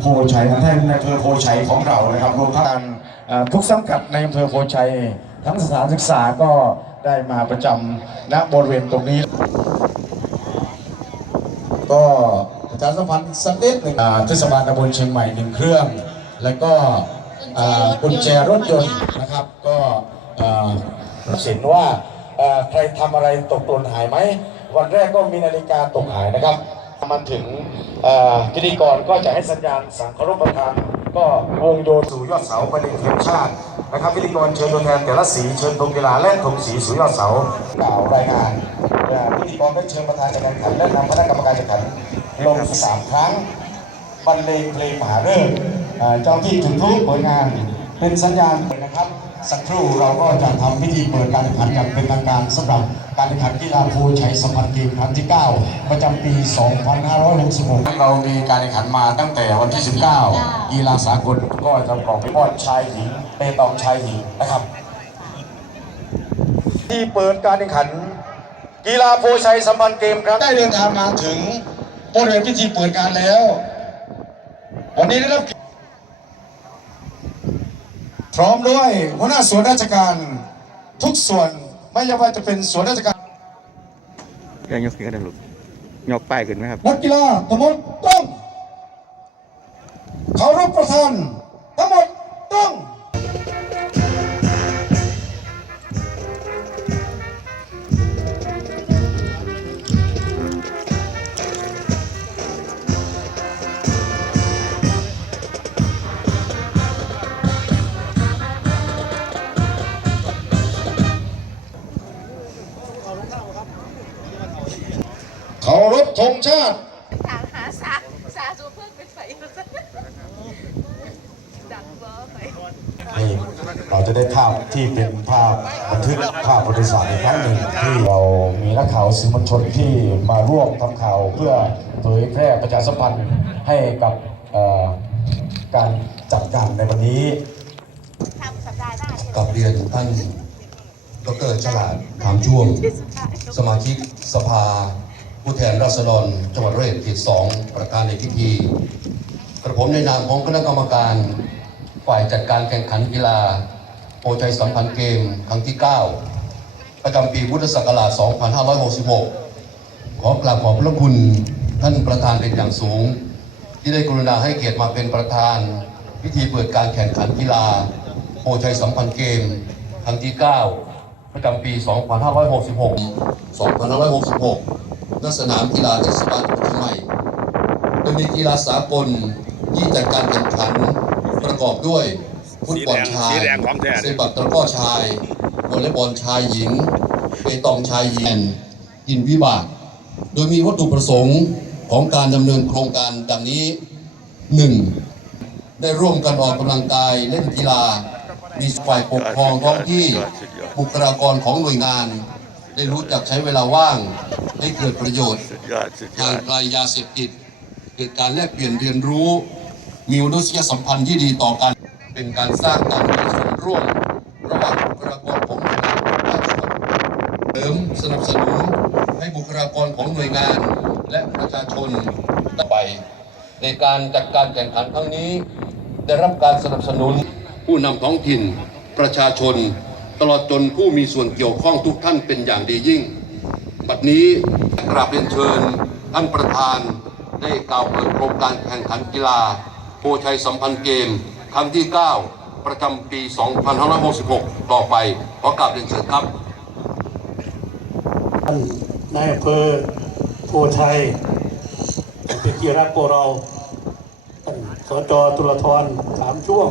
โพชัยท่านในอำเภอโพชัยของเรานะครับรวมทั้งทุกสังกัดในอำเภอโพชัยทั้งสถานศึกษาก็ได้มาประจำณบริเวณตรงนี้ ก็ประชาสัมพันธ์สักนิดหนึ่งเทศบาลตำบลเชียงใหม่หนึ่งเครื่อง แล้วก็กุญแจรถยนต์นะครับก็อ่าเห็นว่าใครทำอะไรตกหล่นหายไหม วันแรกก็มีนาฬิกาตกหายนะครับ มาถึงพิธีกรก็จะให้สัญญาณสังเคารพประทานก็วงโยนสู่ยอดเสาไปเล่นทีมชาตินะครับพิธีกรเชิญตัวแทนแต่ละสีเชิญธงกีฬาและธงสีสู่ยอดเสากล่าวรายงานพิธีกรได้เชิญประธานจัดการแข่งขันและนำคณะกรรมการจัดการแข่งขันลงสามครั้งบรรเลงเพลงมหาฤกษ์อ่าเจ้าที่จุดพลุเปิดงานเป็นสัญญาณนะครับ สักครู่เราก็จะทำพิธีเปิดการแข่งขันอย่างเป็นทางการสำหรับ การแข่งขันกีฬาภูชัยสัมพันธ์เกมครั้งที่ 9 ประจำปี 2566 เรามีการแข่งขันมาตั้งแต่วันที่ 19 กีฬาสากลก็จะประกอบไปบอลชายหญิงเปตองชายหญิงนะครับ ที่เปิดการแข่งขัน กีฬาโพชัยสัมพันธ์เกมครับได้เดินทางมาถึงบริเวณพิธีเปิดการแล้ว วันนี้ได้รับพร้อมด้วยหัวหน้าส่วนราชการทุกส่วน ไม่ว่าจะเป็นส่วนราชการยังยกขึ้นก็ได้ลูกยกป้ายขึ้นไหมครับนักกีฬาทั้งหมดต้องเคารพประธาน ธงชาติถามหาสาสาสูเพิ่งเป็นไฟดังเบอร์ไปนี่เราจะได้ภาพที่เป็นภาพบันทึกภาพประวัติศาสตร์อีกครั้งหนึ่งที่เรามีนักข่าวสื่อมวลชนที่มาร่วมทำข่าวเพื่อเผยแพร่ประชาสัมพันธ์ให้กับเอ่อการจัดการในวันนี้ทำสัปดาห์หน้าที่กับเรียนท่านดรฉลาดถามช่วงสุดท้ายสมาชิกสภา ผู้แทนราษฎรจังหวัดร้อยเอ็ดเขตสองประธานในพิธีกระผมในนามของคณะกรรมการฝ่ายจัดการแข่งขันกีฬาโปรชัยสัมพันธ์เกมครั้งที่ 9 ประจำปีพุทธศักราช 2566 ขอกราบขอบพระคุณท่านประธานเป็นอย่างสูง ที่ได้กรุณาให้เกียรติมาเป็นประธาน พิธีเปิดการแข่งขันกีฬาโปรชัยสัมพันธ์เกมครั้งที่ 9 ประจำปี 2566 2566 ณสนามกีฬาเทศบาลตำบลเชียงใหม่โดยมีกีฬาสากลที่จัดการแข่งขันประกอบด้วยฟุตบอลชายสีแดงของแท้เซปักตะกร้อชายวอลเลย์บอลชายหญิงเปตองชายหญิงยินวิบากโดยมีวัตถุประสงค์ของการดำเนินโครงการดังนี้ 1. ได้ร่วมกันออกกำลังกายเล่นกีฬา มีฝ่ายปกครองท้องที่บุคลากรของหน่วยงาน ได้รู้จักใช้เวลาว่างให้เกิดประโยชน์สุดยอดสุดยอห่างดไกลยาเสพติด เกิดการแลกเปลี่ยนเรียนรู้ มีมนุษยสัมพันธ์ที่ดีต่อกัน เป็นการสร้างการมีส่วนร่วม ระหว่างบุคลากรของหน่วยงานภาคส่วนเสริมสนับสนุนให้บุคลากรของหน่วยงาน และประชาชนต่อไป ในการจัดการแข่งขันครั้งนี้ ได้รับการสนับสนุนผู้นำท้องถิ่นประชาชน ตลอดจนผู้มีส่วนเกี่ยวข้องทุกท่านเป็นอย่างดียิ่ง บัดนี้กราบเรียนเชิญท่านประธานได้กล่าวเปิดโครงการแข่งขันกีฬาโพชัยสัมพันธ์เกมครั้งที่ 9 ประจำปี 2566 ต่อไปขอกราบเรียนเชิญครับท่านนายอำเภอโพชัยเป็นที่รักพวกเราท่านสจตุลธรสามช่วง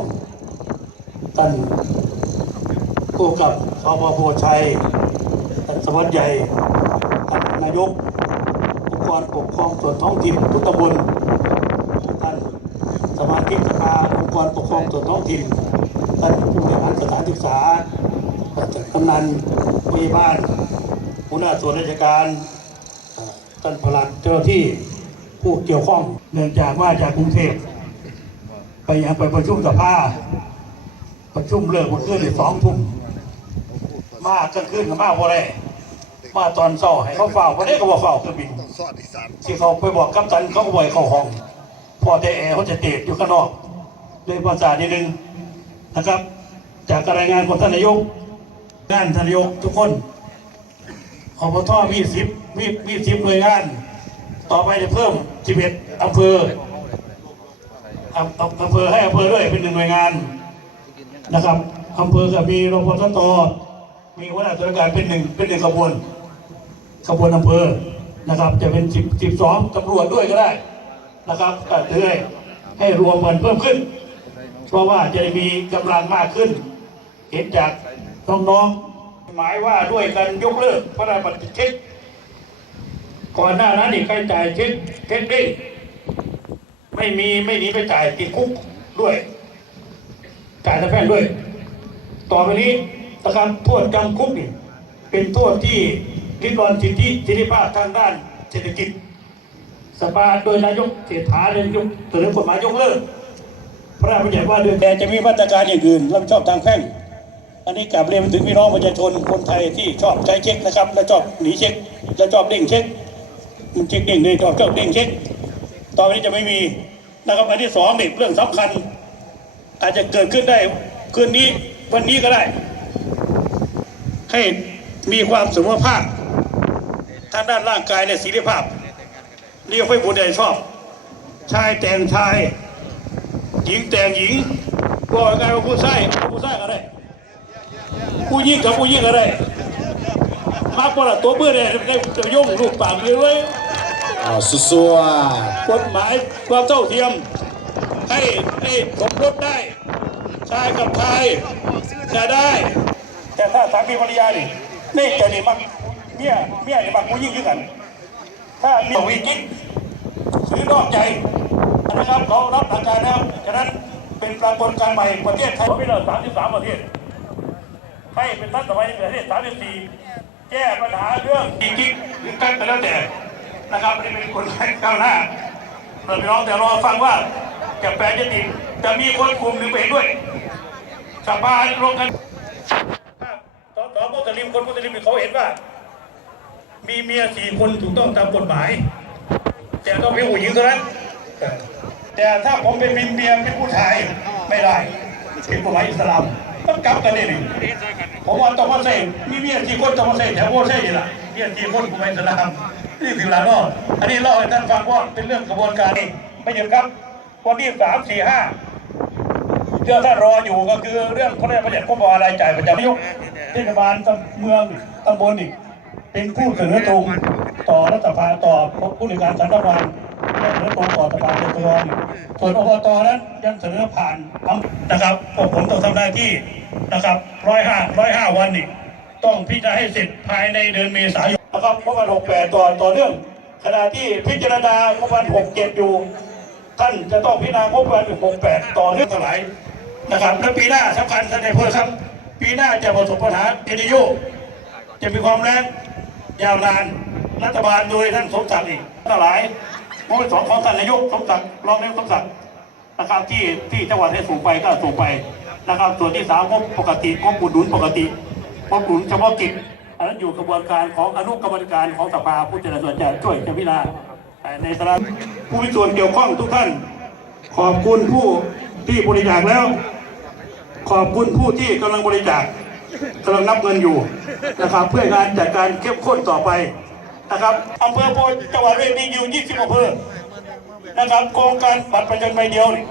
ท่าน ผู้กับสพโพชัยท่านสวัสดิ์ใหญ่ท่านนายกองค์กรปกครองส่วนท้องถิ่นทุกตำบลท่านสมาชิกสภาองค์กรปกครองส่วนท้องถิ่นท่านผู้บริหารสถานศึกษาท่านกำนันผู้ใหญ่บ้านหัวหน้าส่วนราชการท่านปลัดเจ้าที่ผู้เกี่ยวข้องเนื่องจากว่าจากกรุงเทพไปยังไปประชุมสภาประชุมเลิกหมดขึ้นสองทุ่ม มากกลางคืนกับมากพอได้มาตอนเช้าให้เขาเฝ้าพอได้ก็บอกเฝ้าเครื่องบินที่เขาไปบอกกัปตันเขาก็บ่อยเข้าห้อง พอแต่แอร์เขาจะเตะอยู่ข้างนอกเลยภาษานิดนึงนะครับ จากกรายงานของท่านนายกงานท่านนายกทุกคนอบตมีสิบมีมีสิบหน่วยงาน ต่อไปจะเพิ่มสิบเอ็ดอำเภออำอำอำเภอให้อำเภอด้วยเป็นหนึ่งหน่วยงานนะครับอำเภอก็มีรพสต มีหัวหน้าส่วนราชการเป็นหนึ่งเป็นหนึ่งขบวนขบวนอำเภอนะครับ จะเป็นสิบสิบสองตำรวจด้วยก็ได้นะครับก็เพื่อให้รวมกันเพิ่มขึ้น เพราะว่าจะได้มีกำลังมากขึ้น เห็นจากน้องๆหมายว่าด้วยกันยกเลิกพระราชบัญญัติเช็คก่อนหน้านั้นนี่ใครจ่ายเช็คเช็คเด้งไม่มีไม่หนีไปจ่ายติดคุกด้วย จ่ายทางแพ่งด้วย ต่อไปนี้ นะครับโทษจำคุกนี่เป็นโทษที่ริดรอนสิทธิสิทธิภาพทางด้านเศรษฐกิจ สภาโดยนายกเศรษฐาเดินยกเสนอกฎหมายยกเลิกพระราชบัญญัติว่าด้วยแต่จะมีมาตรการอย่างอื่นรับชอบทางแพ่ง อันนี้กลับเรียนถึงพี่น้องประชาชนคนไทยที่ชอบใช้เช็คนะครับ และชอบหนีเช็คและชอบเด้งเช็คมันเช็คเด้งเลยชอบชอบเด้งเช็คตอไปนี้จะไม่มีนะครับอันที่สองนี่เรื่องสำคัญ อาจจะเกิดขึ้นได้คืนนี้วันนี้ก็ได้ ให้มีความสมรรถภาพทางด้านร่างกายและศิลปภาพเรียกให้บุญใดชอบ ชายแต่งชาย หญิงแต่งหญิงบอกไงว่าผู้ชายกับผู้ชายก็ได้ผู้หญิงกับผู้หญิงก็ได้มาปละตัวเบื่อเนี่ยได้จะย่งลูกปากเลยเว้ยอ่าสัวกฎหมายความเท่าเทียม ให้ให้สมรสได้ ชายกับชายจะได้ แต่ถ้าสามีภรรยานี่นี่จะนี่มักเมียเมียนี่มักผู้หญิงคือกัน ถ้ามีวิกิตหรือนอกใจนะครับเขารับหลักการแล้วฉะนั้นเป็นปรากฏการณ์ใหม่ประเทศไทยไม่เราสามสิบสามประเทศให้เป็นทัศน์สมัยในประเทศสามสิบสี่แก้ปัญหาเรื่องวิกิตหรือกันแต่แล้วแต่นะครับนี่เป็นคนไทยก้าวหน้าเราไปร้องแต่รอฟังว่าจะแปลยติจะมีคนกลุ่มหนึ่งไปเห็นด้วยสภาลงกัน ตอนตอนมุสลิมคนมุสลิมเขาเห็นว่า มีเมียสี่คนถูกต้องตามกฎหมาย แต่ต้องเป็นผู้หญิงเท่านั้นแต่ถ้าผมเป็นเมียเป็นผู้ชายไม่ได้เป็นกฎหมายอิสลามต้องกลับกันนี่นี่ผมว่าต้องมาใส่มีเมียสี่คนต้องมาใส่แถวโบใช่นี่ล่ะเมียสี่คนกฎหมายอิสลามนี่ถึงหลังก็อันนี้เล่าให้ท่านฟังว่าเป็นเรื่องกระบวนการนี่ไม่หยุดครับวันที่สามสี่ห้า เรื่องท่านรออยู่ก็คือเรื่องพระราชบัญญัติงบประมารายจ่ายประจำนายกเทศบาลตำเมืองตำบลอีก เป็นผู้เสนอตรงต่อรัฐสภาต่อผู้ในการสำนักงานและเสนอตรงต่อสภาเทศบาลส่วนอบตนั้นยังเสนอผ่านนะครับพวกผมต้องทำหน้าที่นะครับร้อยห้าร้อยห้าวันนี่ต้องพิจารณาให้เสร็จภายในเดือนเมษายนนะครับเพราะว่าหกแปดต่อต่อเนื่องขณะที่พิจารณางบประมาณหกเจ็ดอยู่ ท่านจะต้องพิจารณางบประมาณ68ต่อเนื่องเท่าไหร่ นะครับและปีหน้าสำคัญท่านในายอำเพื่อครับ ปีหน้าจะประสบปัญหาเอนิโยจะมีความแรงยาวนานรัฐบาลโดยท่านสมศักดิ์อีกเท่าไหร่งสองของท่านนายกสมศักดิ์รองนายกสมศักดิ์นะครับที่ที่จังหวัดให้ส่งไปก็ส่งไปนะครับ ส่วนที่สามงบปกติงบอุดหนุนปกติงบอุดหนุนเฉพาะกิจอันนั้นอยู่กระบวนการของอนุกรรมการของสภาผู้เจริญส่วนจะช่วยจะพิจารณาในสาระผู้มีส่วนเกี่ยวข้องทุกท่าน ขอบคุณผู้ ที่บริจาคแล้ว ขอบคุณผู้ที่กำลังบริจาคกำลังนับเงินอยู่นะครับ เพื่อการจัดการเข้มข้นต่อไปนะครับอำเภอโพนจังหวัดเรียมีอยู่ 20อำเภอนะครับโครงการบัตรประชาชนใบเดียวนี่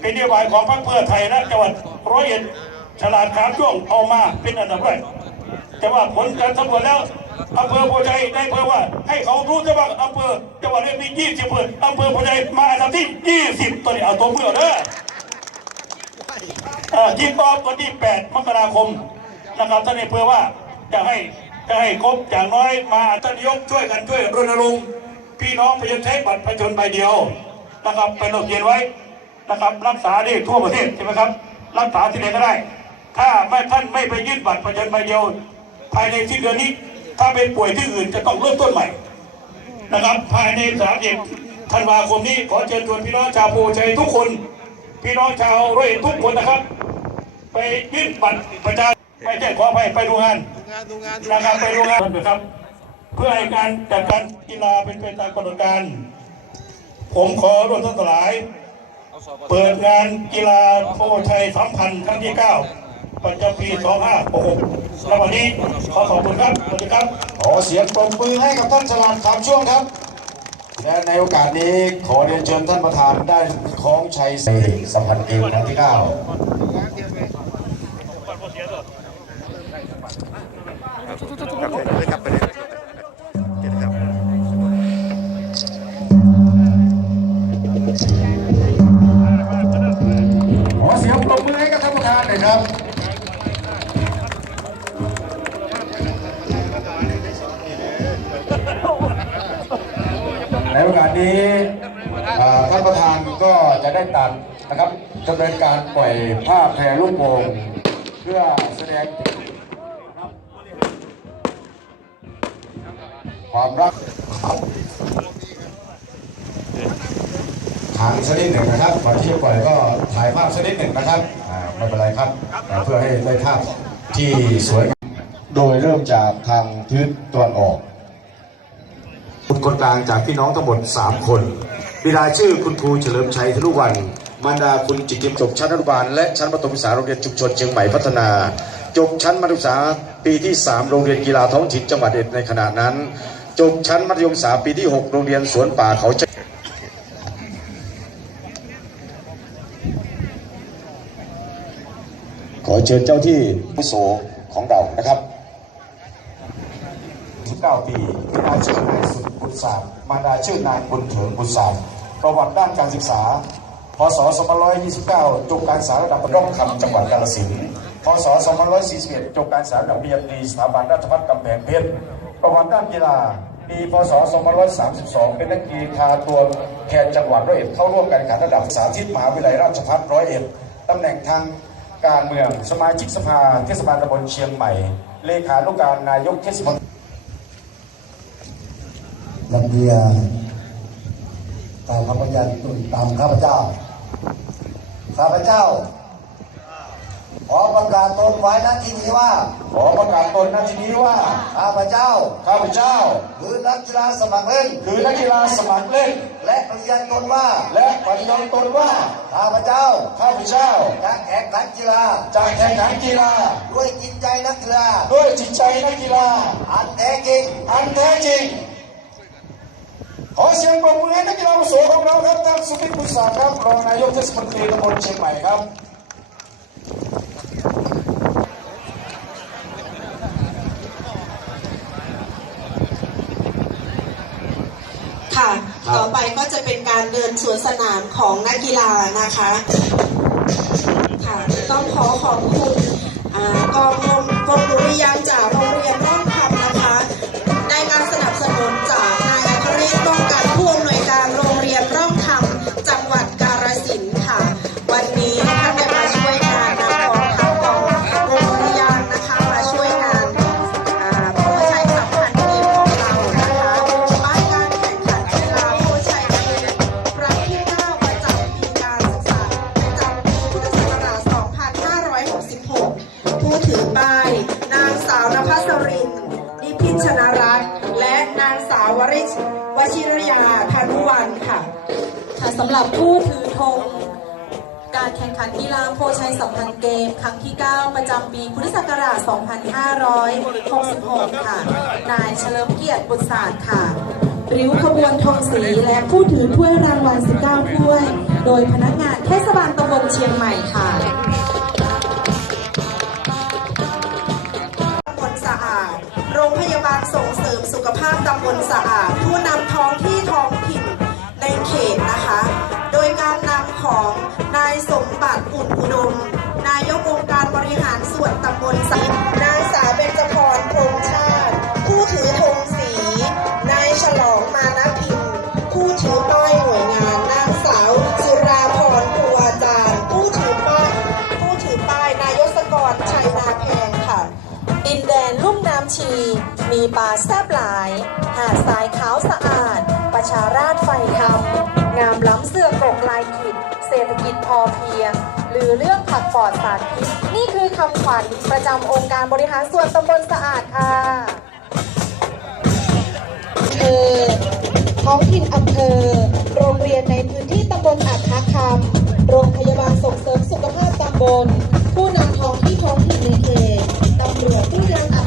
เป็นนโยบายของพรรคเพื่อไทยและจังหวัดร้อยเอ็ดฉลาดขามช่วงเอามาเป็นอันดับแรกแต่ว่าผลการสำรวจแล้วอำเภอโพชัยได้เพิ่มว่า ให้เขารู้ซะว่าอำเภอจังหวัดเรียมี 20อำเภออำเภอโพชัยมาอันดับที่ 20ตัวนี้เอาตัวเพื่อเด้อ ที่ตอบวันที่ 8 มกราคมนะครับท่านในอำเภอว่าจะให้จะให้ครบอย่างน้อยมาท่านนายกช่วยกันช่วยรณรงค์พี่น้องประชาชนใช้บัตรประชาชนใบเดียวนะครับเป็นหลงเย็นไว้นะครับ รักษาได้ทั่วประเทศใช่ไหมครับ รักษาที่ไหนก็ได้ ถ้าไม่ท่านไม่ไปยื่นบัตรประชาชนใบเดียว ภายในสิ้นเดือนนี้ ถ้าเป็นป่วยที่อื่นจะต้องเริ่มต้นใหม่นะครับ ภายในสามสิบธันวาคมนี้ขอเชิญชวนพี่น้องชาวโพชัยทุกคน พี่น้องชาวร้อยเอ็ดทุกคนนะครับ ไปยื่นบัตรประชาไม่ใช่ขอไปไปดูงานนะครับไปดูงานนะครับ เพื่อให้การจัดการกีฬาเป็นไปตามกำหนดการผผมขอร่วมทั้งหลาย เปิดงานกีฬาโพชัยสัมพันธ์ครั้งที่ 9 ประจำปี 2566และวันนี้ขอขอบคุณครับสวัสดีครับ ขอเสียงปรบมือให้กับท่านฉลาดคำช่วงครับ และในโอกาสนี้ขอเรียนเชิญท่านประธานได้คล้องชัยในสัมพันธ์เกมครั้งที่ 9 กลับไปเลยเดี๋ยวนะครับขอเสียงปรบมือให้กับท่านประธานหน่อยครับในโอกาสนี้เอ่อท่านประธานก็จะได้ตัดนะครับดำเนินการปล่อยภาพแพรลูกโป่งเพื่อแสดงถึง ความรักทางชนิดหนึ่งนะครับก่อนที่จะปล่อยก็ถ่ายภาพชนิดหนึ่งนะครับไม่เป็นไรครับ เพื่อให้ได้ภาพที่สวยงามโดยเริ่มจากทางทิศตะวันออกคุณคนกลางจากพี่น้องทั้งหมด 3 คนบิดาชื่อคุณครูเฉลิมชัยธนุวันมารดาคุณจิตติมจบชั้นอนุบาลและชั้นประถมศึกษาโรงเรียนชุมชนเชียงใหม่พัฒนา จบชั้นมัธยมศึกษาปีที่ 3 โรงเรียนกีฬาท้องถิ่นจังหวัดเอ็ดในขณะนั้น จบชั้นมัธยมศึกษาปีที่ 6 โรงเรียนสวนป่าเขาขอเชิญเจ้าที่ผู้โสของเรานะครับ19ปีบิดาชื่อนายสุดบุตรศาสตร์มารดาชื่อนางบุญเถิงบุตรศาสตร์ประวัติด้านการศึกษา พศ 2529 จบการศึกษาระดับร่องคำจังหวัดกาฬสินธุ์ พศ 2541 จบการศึกษาระดับปริญญาตรีสถาบันราชภัฏกำแพงเพชร ประวัติด้านกีฬาปีพศ 2532 เป็นนักกีฬาตัวแทนจังหวัดร้อยเอ็ดเข้าร่วมการแข่งขันระดับสาธิตมหาวิทยาลัยราชภัฏร้อยเอ็ดตำแหน่งทางการเมืองสมาชิกสภาเทศบาลตำบลเชียงใหม่ เลขานุการนายกเทศมนตรีลำเดียตามคำพยาตุนตามข้าพเจ้า ข้าพเจ้า ขอประกาศตนไว้ณที่นี้ว่า ขอประกาศตนณที่นี้ว่า ข้าพเจ้า ข้าพเจ้า คือนักกีฬาสมัครเล่น คือนักกีฬาสมัครเล่น และปฏิญาณตนว่า และปฏิญาณตนว่า ข้าพเจ้า ข้าพเจ้าจะแข่งขันกีฬาจะแข่งขันกีฬา ด้วยจิตใจนักกีฬา ด้วยจิตใจนักกีฬา อันแท้จริง อันแท้จริง ขอเสียงปรบมือให้นักกีฬาอาวุโสของเราครับท่านสุพิษบุษาครับรองนายกเทศมนตรีตำบลเชียงใหม่ครับ ค่ะ ต่อไปก็จะเป็นการเดินสวนสนามของนักกีฬานะคะค่ะต้องขอขอบคุณอ่ากองวงวงดุริยางจาก หรับผู้ถือธงการแข่งขันกีฬาโพชัยสัมพันธ์เกม ครั้งที่ 9 ประจำปีพุทธศักราช 2566 ค่ะ นายเฉลิมเกียรติบุตรศาสตร์ค่ะ ริ้วขบวนธงสีและผู้ถือถ้วยรางวัล 19 ถ้วย โดยพนักงานเทศบาลตำบลเชียงใหม่ค่ะตำบลสะอาด โรงพยาบาลส่งเสริมสุขภาพตำบลสะอาด หารส่วนตำบลสะอาดนางสาวเบญจพรพรมชาติ ผู้ถือธงสี นายฉลองมานพินผู้ถือป้ายหน่วยงานนางสาวสุราพรครูอาจารย์ ผู้ถือป้ายผู้ถือป้ายนายศกรชัยนาแพงค่ะ ดินแดนลุ่มน้ำชี มีป่าแซบหลาย หาดทรายขาวสะอาด ประชาราชไฟธรรมงามล้ำเสื้อกกลายขิดเศรษฐกิจพอเพียง หรือเรื่องผักปลอดสารพิษนี่คือคำขวัญประจำองค์การบริหารส่วนตำบลสะอาดค่ะเออท้องถิ่นอำเภอ โรงเรียนในพื้นที่ตำบลอาคาคำโรงพยาบาลส่งเสริมสุขภาพตำบล ผู้นำท้องที่ท้องถิ่นในเขตตำรวจผู้นำอา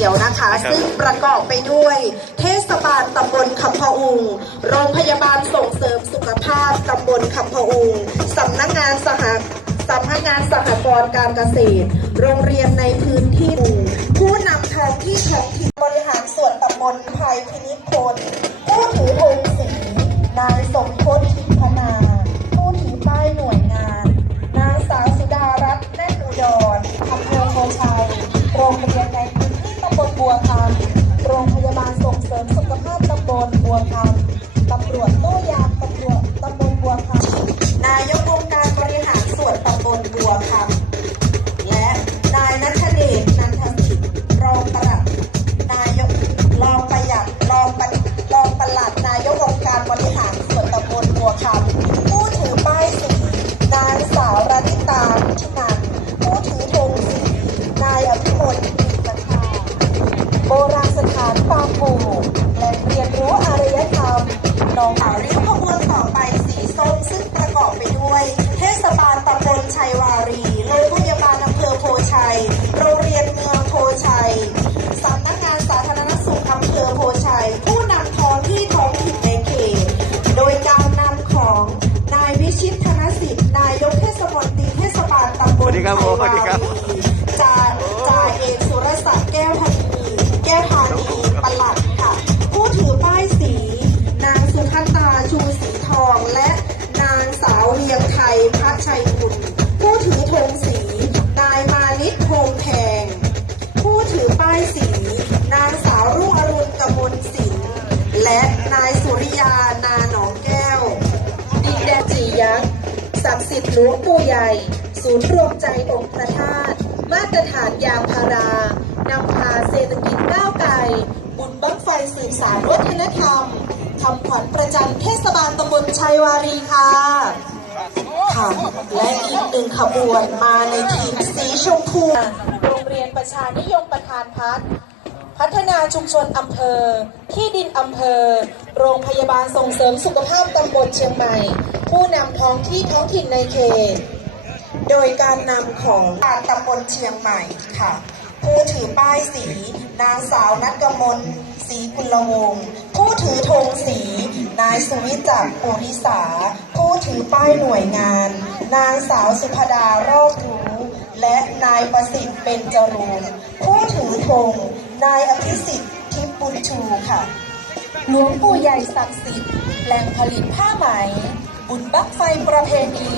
ขียวนะคะ ซึ่งประกอบไปด้วย เทศบาลตำบลคำพะอุง โรงพยาบาลส่งเสริมสุขภาพตำบลคำพะอุงสำนักงานสหสำนักงานสหกรณ์การเกษตร โรงเรียนในพื้นที่หมู่ผู้นำท้องที่ท้องถิ่นบริหารส่วนตำบลไทยพินิจพลผู้ถือธงสีนายสมพศทิพนาผู้ถือป้ายหน่วยงาน นางสาวสุดารัตน์แน่นอุดรอำเภอโพชัยโรง วัสดีครับไทยสวัสดีครับจ่าจ่าเอกสุรศักดิ์แก้วธานีแก้วธานีปลัดค่ะ ผู้ถือป้ายสี นางสุภัตตาชูสีทอง และนางสาวเรียงไทยพระชัยกุลผู้ถือธงสี นายมานิตโฮมแพง ผู้ถือป้ายสี นางสาวรุ่งอรุณกมลศิลป์และนายสุริยานาหนองแก้วดินแดนจียักษ์ศักดิ์สิทธิ์หลวงปู่ใหญ่ ศูนย์รวมใจองค์พระธาตุมาตรฐานยางพารานำพาเศรษฐกิจก้าวไกล บุญบั้งไฟสื่อสารวัฒนธรรมคำขวัญประจำเทศบาลตำบลชัยวารีค่ะค่ะและอีกหนึ่งขบวนมาในทีมสีชมพู โรงเรียนประชานิยมประธานพัฒน์พัฒนาชุมชนอำเภอ ที่ดินอำเภอ โรงพยาบาลส่งเสริมสุขภาพตำบลเชียงใหม่ ผู้นำท้องที่ท้องถิ่นในเขต โดยการนำของการตำบลเชียงใหม่ค่ะ ผู้ถือป้ายสี นางสาวนัทกมลศรีกุลวงศ์ผู้ถือธงสี นายสุวิจักรปุริสา ผู้ถือป้ายหน่วยงาน นางสาวสุภดารอบรู้ และนายประสิทธิ์เป็นจรูนผู้ถือธง นายอภิสิทธิ์ทิพย์บุญชูค่ะหลวงปู่ใหญ่ศักดิ์สิทธิ์แหล่งผลิตผ้าไหม บุญบั้งไฟประเพณี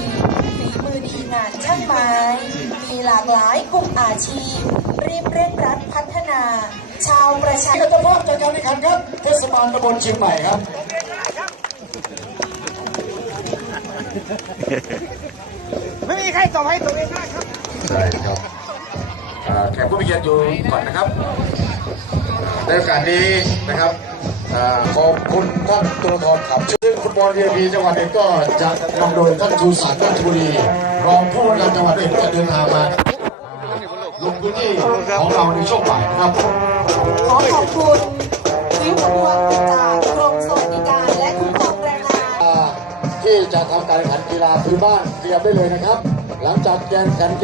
มือดีงานช่างไม้ มีหลากหลายกลุ่มอาชีพ รีบเร่งรัดพัฒนา ชาวประชาเจ้าภาพจัดการแข่งขันครับเทศบาลตำบลเชียงใหม่ครับไม่มีใครตอบให้ตัวเองได้ครับใช่ครับอ่าแขกผู้มีเกียรติอยู่ก่อนนะครับในโอกาสนี้นะครับอ่าขอบคุณท่านตัวทอนขับซึ่ง ฟุตบอลเวีพีจังหวัดเองก็จะนำโดยท่านชูศักดิ์ราชบุรีรองผู้ว่าการจังหวัดเองจะเดินทางมาลงพื้นที่ของเราในช่วงบ่ายนะครับ ขอขอบคุณริ้วขบวนจากกรมสวัสดิการและคุ้มครองแรงงานที่จะทำการแข่งขันกีฬาพื้นบ้านเตรียมได้เลยนะครับ หลังจากแข่งขันกีฬา